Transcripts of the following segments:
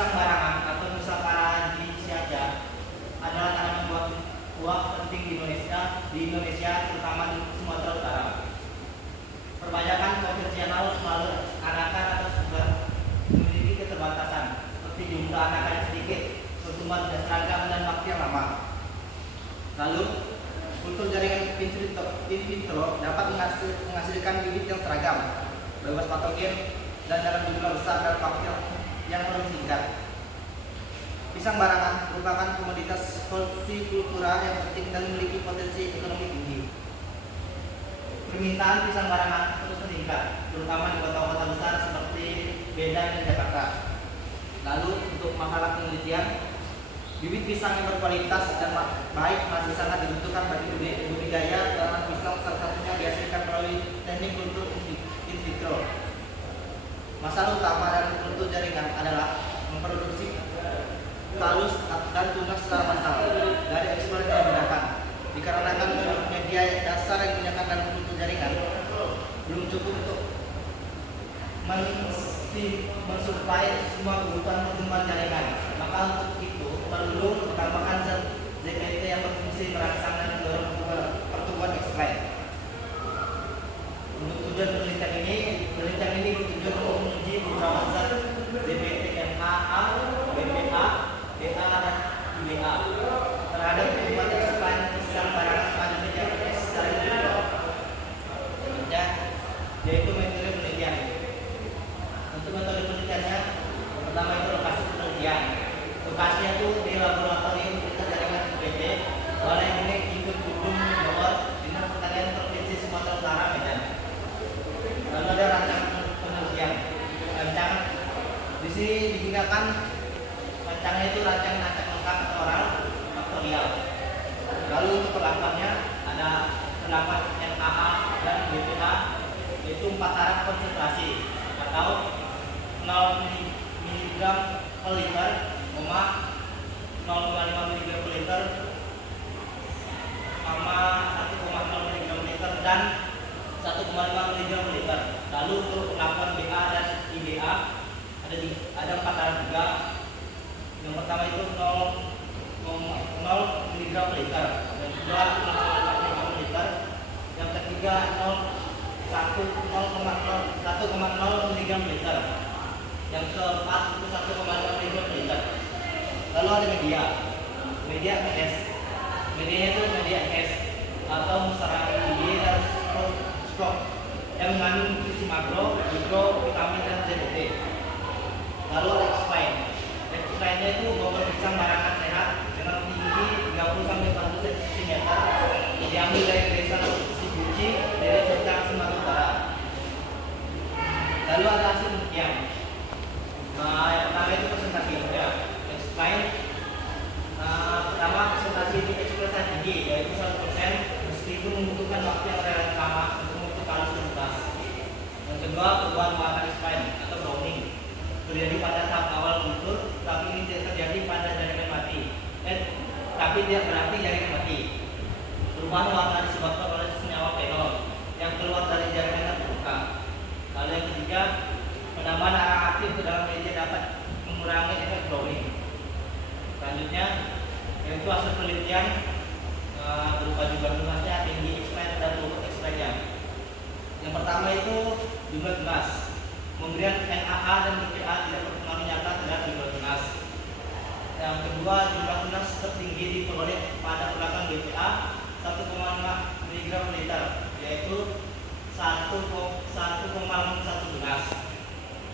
Pisang barangan atau Nusantara di siaga adalah tanaman buah penting di Indonesia, terutama di Sumatera Utara. Perbanyakan konvensional selalu anakan atau sudah memiliki keterbatasan, seperti jumlah anakan yang sedikit, pertumbuhan tidak seragam, dan waktu yang lama. Lalu, kultur jaringan in vitro dapat menghasilkan bibit yang seragam, bebas patogen, dan dalam jumlah besar dalam waktu yang lebih singkat. Pisang barangan merupakan komoditas hortikultura yang penting dan memiliki potensi ekonomi tinggi. Permintaan pisang barangan terus meningkat, terutama di kota-kota besar seperti Medan dan Jakarta. Lalu untuk masalah penelitian, bibit pisang yang berkualitas dan baik masih sangat dibutuhkan bagi budidaya tanaman pisang, salah satunya dihasilkan melalui teknik kultur in vitro. Masalah utama dalam kultur jaringan adalah memproduksi talus dan tunas secara massal dari ekspor yang digunakan. Dikarenakan media dasar yang digunakan dalam kultur jaringan belum cukup untuk mensuplai semua kebutuhan pertumbuhan jaringan, maka untuk itu perlu menambahkan zat ZPT yang berfungsi merangsang dan mendorong pertumbuhan ekstrain. Untuk tujuan penelitian ini bertujuan untuk menguji beberapa zat ZPT NAA, BPA, DA, dan IBA terhadap pertumbuhan ekstrain pisang barangan pada media secara individual, yaitu metode penelitian. Untuk metode penelitiannya, pertama itu lokasi penelitian. Lokasinya itu di laboratorium jaringan PT oleh Unit Ikut Gedung Bogor, Dinas Pertanian Provinsi Sumatera Utara, Medan. Lalu ada rancangan penelitian. Rancangan di sini digunakan rancangan itu rancangan acak lengkap atau oral faktorial. Lalu untuk perlakuannya ada pendapat NAA dan BPA, yaitu 4 taraf konsentrasi atau 0 mg per liter, 0,5 mg per liter, 1,0 mg per liter, dan 1,5 mg per liter. Lalu untuk pengakuan BA dan IBA ada 4 taraf juga. Yang pertama itu 0 mg per liter, yang kedua 0,4 mg per liter, yang ketiga 1,0 mg per liter, yang keempat itu 1,5 mg per liter. Lalu ada media MS. Medianya itu media MS atau musara tinggi dan stok yang mengandung nutrisi makro, mikro, vitamin, dan ZPT. Lalu ada explain-nya itu bobot pisang barangan sehat dengan tinggi 30-40 cm, diambil dari desa Sibuci, dari Serang, Sumatera Utara. Lalu ada hasil penelitian. Yang pertama itu presentasi. Explain pertama presentasi ini ekspresi tinggi, yaitu 100%, meskipun membutuhkan waktu yang relatif lama untuk membentuk halus dan luas. Yang kedua, perubahan muatan explain atau browning terjadi pada tahap awal kultur, tapi ini tidak terjadi pada jaringan mati. Tapi tidak berarti jaringan mati. Perubahan warna disebabkan oleh senyawa fenol yang keluar dari jaringan dan terbuka. Lalu yang ketiga, penambahan arang aktif ke dalam media dapat mengurangi efek browning. Selanjutnya, yaitu hasil penelitian berupa jumlah tunasnya, tinggi extrain, dan bobot extrainnya. Yang pertama itu jumlah tunas. Pemberian NAA dan BPA tidak berpengaruh nyata terhadap jumlah tunas. Yang kedua, jumlah tunas tertinggi diperoleh pada perlakuan BPA 1,5 mg per liter, yaitu 1,1 tunas.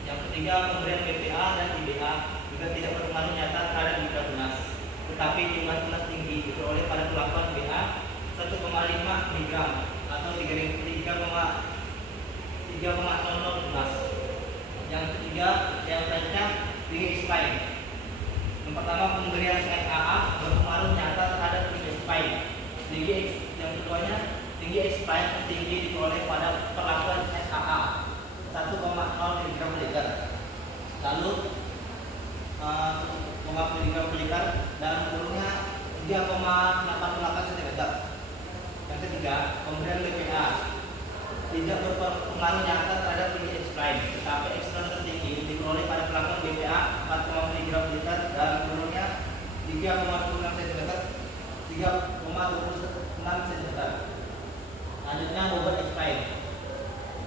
Yang ketiga, pemberian BPA dan IBA juga tidak berpengaruh nyata terhadap jumlah tunas, tetapi jumlah tunas tinggi diperoleh pada perlakuan BA 1,5 mg atau 3,00 tunas. Yang ketiga, yang selanjutnya tinggi explain. Yang pertama, pemberian NAA berpengaruh nyata terhadap tinggi explain. Yang keduanya, tinggi explain tertinggi diperoleh pada perlakuan SAA 1,0 mg per liter. Lalu 1,0 mg per liter dalam kurungnya 3,88 cm. Yang ketiga, pemberian BPA tidak berpengaruh nyata terhadap tinggi explain, tetapi extrain tertinggi diperoleh pada perlakuan BPA 4,0 mg per 3,26 cm, 3,26 cm. Selanjutnya bobot expired.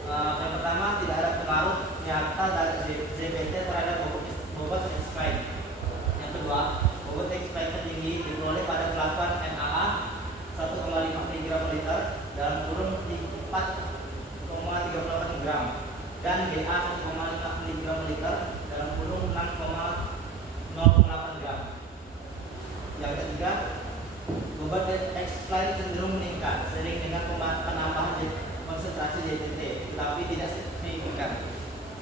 Yang pertama, tidak ada pengaruh nyata dari ZBT terhadap bobot expired. Yang kedua, bobot expired tertinggi diperoleh pada pelakuan NaA 1,5 mg per liter dalam kurun 4,38 gram dan BA 1,5 mg per liter dalam kurun 6,08 gram. Yang ketiga, bobot expired cenderung meningkat sering dengan penambahan konsentrasi ZBT, tetapi tidak signifikan.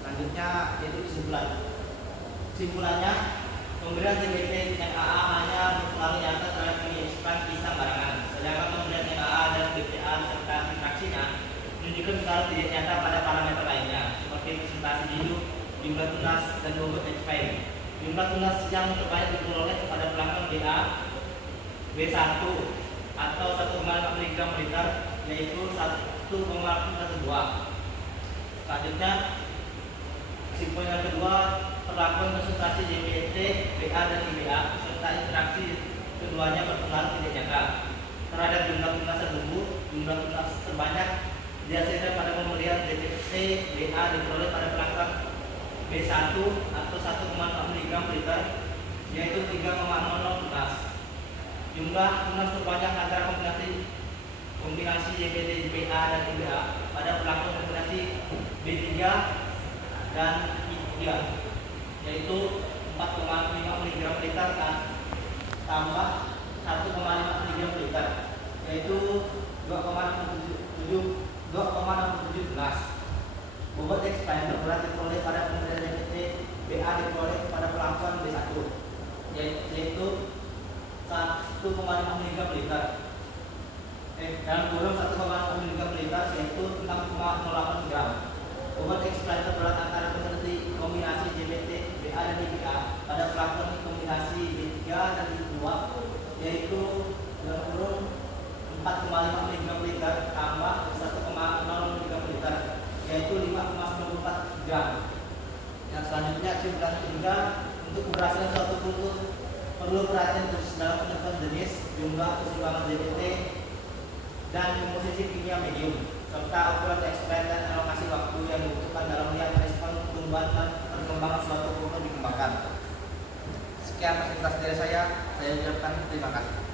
Selanjutnya yaitu kesimpulan. Kesimpulannya, pemberian ZBT NaA hanya berpengaruh nyata terhadap pengispan pisang barangan, sedangkan pemberian NaA dan BCA serta interaksinya menunjukkan pengaruh tidak nyata pada parameter lainnya, seperti presentasi hidup, jumlah tunas, dan bobot expired. Jumlah tunas yang terbanyak diperoleh pada pelanggan BA B1 atau 1,5 mg per liter, yaitu 1,12. Selanjutnya, kesimpulan yang kedua, perlakuan konsentrasi ZBT, BA dan IBA serta interaksi keduanya berpengaruh tidak nyata terhadap jumlah tunas tertumbuh. Jumlah tunas terbanyak dihasilkan pada pemberian ZBT BA diperoleh pada pelanggan B1 atau 1,4 mg per liter, yaitu 3,00 tunas. Jumlah tunas terbanyak antara kombinasi ZBT BA dan IBA pada pelanggan kombinasi B3 dan I3, yaitu 4,5 mg per liter tambah 1,5 mg per liter, yaitu 2,67 tunas. Bobot expired terberat diperoleh pada pemberian ZBT BA diperoleh pada pelanggan B1, yaitu 1,5 mg per liter dalam kurun 1,5 mg per liter, yaitu 6,08 gram. Bobot expired terberat antara kombinasi ZBT BA dan IBA pada pelanggan kombinasi B3 dan I2, yaitu dalam kurun 4,5 mg per liter tambah 1,0 mg per liter, yaitu 5,94 gram. Yang selanjutnya, kesimpulan ketiga, untuk keberhasilan suatu kultur perlu perhatian khusus dalam penentuan jenis, jumlah, keseimbangan ZBT, dan komposisi kimia medium, serta ukuran expired dan alokasi waktu yang dibutuhkan dalam melihat respon pertumbuhan dan perkembangan suatu kultur dikembangkan. Sekian presentasi dari saya ucapkan terima kasih.